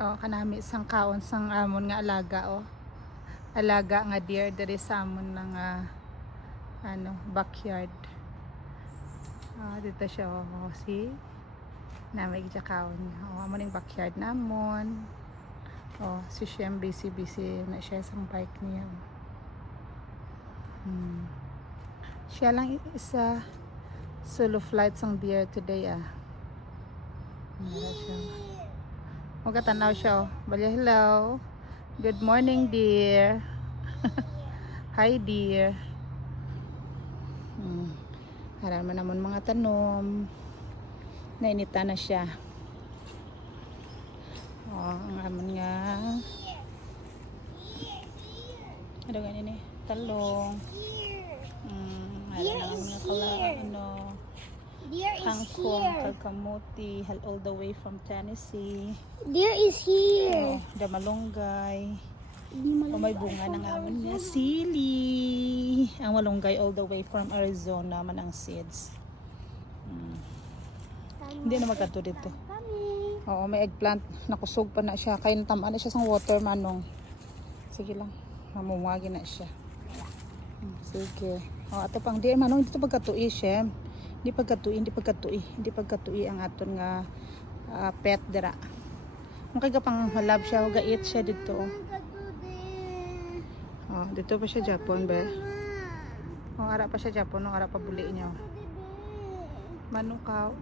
Oh, kanami sang kaon sang amon nga alaga oh. Alaga nga deer diri sa amon ng ano, backyard. Dito siya oh, see? Namay gid kaon niya. Oh, amo ning backyard namon. Oh, si Shem busy na siya sa bike niya. Siya lang isa solo flight sang deer today Mara siya. Magkatanaw siya oh. Bali, hello. Good morning dear. Hi dear. Haraman naman mga tanom. Nainita na siya. Oh, ang amon nga. Ano ganin eh? Talong. Haraman naman nga kala ano. Deer is Kangkong, here. kamuti, all the way from Tennessee. Deer is here. Damalunggay. Di May bunga ng amon nga sili. Ang malunggay all the way from Arizona man ang seeds. Hindi na magkato dito. Oo, may eggplant. Nakusog pa na siya. Kaya natamaan na siya sa water manong. Sige lang. Mamumwagi na siya. Sige. Ato pang deer manong dito pagkatui siya. Hindi pagkatui ang aton nga pet dira. Kung kaya pang halab siya, gait siya dito. Dito pa siya Japon be. Ara pa siya Japon, ara pa buli niya. Manukaw.